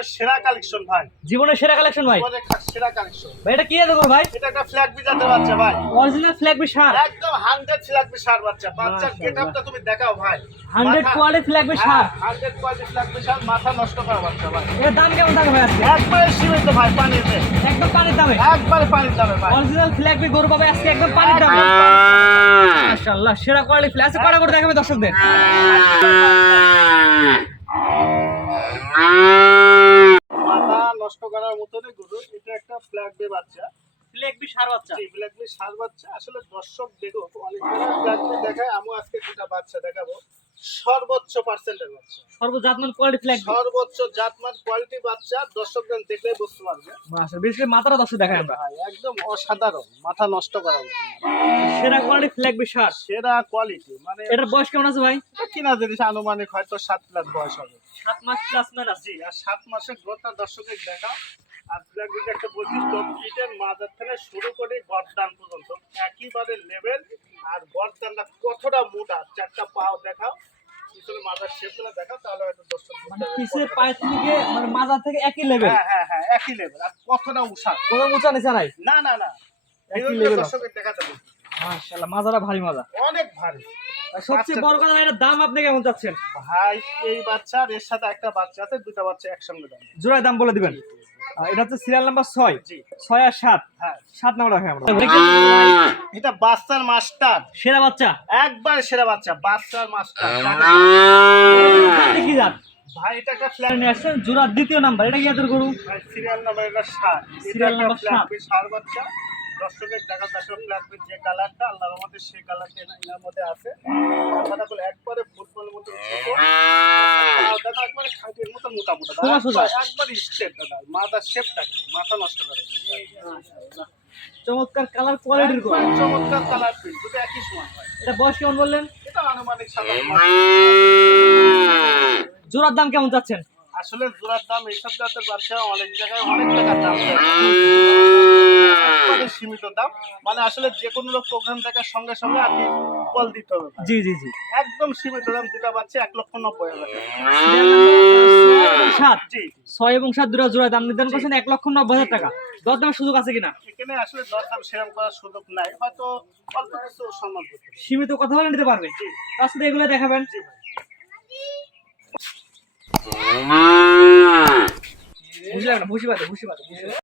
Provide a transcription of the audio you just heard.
জীবনের সেরা কালেকশন ভাই। জীবনের সেরা কালেকশন ভাই? সেরা কালেকশন ভাই এটা কি দেখো ভাই? এটা একটা ফ্ল্যাগ বিজাতের বাচ্চা ভাই। অরিজিনাল ফ্ল্যাগ বি সার একদম হান্ড্রেড ফ্ল্যাগ বিশাল বাচ্চা। বাচ্চার। গেটআপটা তুমি দেখাও ভাই। 100 কোয়ালিটি ফ্ল্যাগ বি সার হান্ড্রেড কোয়ালিটি ফ্ল্যাগ বিশাল মাথা নষ্ট করা বাচ্চা ভাই। এর দাম কেমন থাকে ভাই আজকে? একবারে সীমিত ভাই পানিতে একদম পানির দামে? একবারে পানির দামে ভাই। অরিজিনাল ফ্ল্যাগ বি গরু পাবে আজকে একদম পানির দামে। মাশাআল্লাহ সেরা কোয়ালিটি ফ্ল্যাশ কটা করে দেখাবে দর্শকদের মাথা নষ্ট করার মতনই গরু এটা একটা ফ্ল্যাগ বে বাচ্চা। ফ্ল্যাগ বি সার বাচ্চা। জি ফ্ল্যাগ বি সার বাচ্চা। আসলে দর্শক দেখো অনেক ফ্ল্যাগ বে দেখায় আমি আজকে দুটা বাচ্চা দেখাবো। সর্বোচ্চ পার্সেন্টের বাচ্চা। সর্বজাতমান কোয়ালিটি ফ্ল্যাগ বি সর্বোচ্চ জাতমান কোয়ালিটি বাচ্চা দর্শকদের দেখলে বুঝতে পারবে। মাশাআল্লাহ বিশেষ করে মাথাটা দর্শক দেখাই আমরা। একদম অসাধারণ। মাথা নষ্ট করা সেরা কোয়ালিটি ফ্ল্যাগ বি সার। সেরা কোয়ালিটি মানে এটার বয়স কেমন আছে ভাই? কিনা জিনিস আনুমানিক হয়তো সাত লাখ বয়স হবে। সাত মাস প্লাস মাইনাস জি আর সাত মাসের গ্রোথটা দর্শকের দেখা আর একটা বৈশিষ্ট্য পিঠের মাজার থেকে শুরু করে গরদান পর্যন্ত একেবারে লেভেল আর গরদানটা কতটা মোটা চারটা পাও দেখাও পিছনে মাজার শেপগুলো দেখাও তাহলে হয়তো দর্শক মানে পিছের পায়ের থেকে মানে মাজা থেকে একই লেভেল হ্যাঁ হ্যাঁ হ্যাঁ একই লেভেল আর কতটা উষা কোনো উঁচা নিচা নাই? না না না। একই এইভাবে দর্শকের দেখাতে। মাশাআল্লাহ মাজাটা ভারী মাজা। অনেক ভারী। সবচেয়ে বড় কথা দাম আপনি কেমন চাচ্ছেন? ভাই এই বাচ্চার এর সাথে একটা বাচ্চা আছে দুটা বাচ্চা একসঙ্গে দেন। জোড়ায় দাম বলে দিবেন? এটা হচ্ছে সিরিয়াল নাম্বার ছয়। ছয় আর সাত। হ্যাঁ। সাত নাম্বার রাখি আমরা। এটা বাচ্চার মাস্টার। সেরা বাচ্চা? একবার সেরা বাচ্চা বাচ্চার মাস্টার। কি জাত ভাই এটা একটা ফ্ল্যাগ নিয়ে আসছেন জোড়ার দ্বিতীয় নাম্বার। এটা কি এদের গরু? সিরিয়াল নাম্বার এটা সার Serial number সাত। সার বাচ্চা। দর্শকের দেখা যাচ্ছে ফ্ল্যাগ যে কালারটা আল্লাহর মধ্যে সেই কালারটা এনার মধ্যে আছে। মাথাটা গুলো একবারে ফুটবলের মতো দাদা একবারে খাঁটির মতো মোটা মোটা। দাদা। একবার- স্টেপ দাদা। মাথার শেপটা কি? মাথা নষ্ট করে চমৎকার কালার কোয়ালিটির চমৎকার কালার প্রিন্ট দুটো একই সমান হয়। এটা বয়স কেমন বললেন? এটা আনুমানিক মাস। জোড়ার দাম কেমন চাচ্ছেন? আসলে জোড়ার দাম এইসব জাতের বাচ্চা অনেক জায়গায় অনেক টাকার দাম একবারে সীমিত দাম। মানে আসলে যে কোনো লোক প্রোগ্রাম দেখার সঙ্গে সঙ্গে আপনি কল দিতে হবে। জি জি জি। একদম সীমিত দাম দুটা বাচ্চা এক লক্ষ নব্বই হাজার টাকা। ছয় এবং সাত ছয় এবং সাত দুটা জোড়া দাম নির্ধারণ করছেন এক লক্ষ নব্বই হাজার টাকা। দর দামের সুযোগ আছে কিনা? এখানে আসলে দরদাম সেরকম করার সুযোগ নাই। হয়তো অল্প কিছু পারি। সীমিত কথা বলে নিতে পারবে। তার সাথে এগুলো দেখাবেন। বুঝলাম না ভুসি পাতে ভুসি পাতে ভুসি পাতে।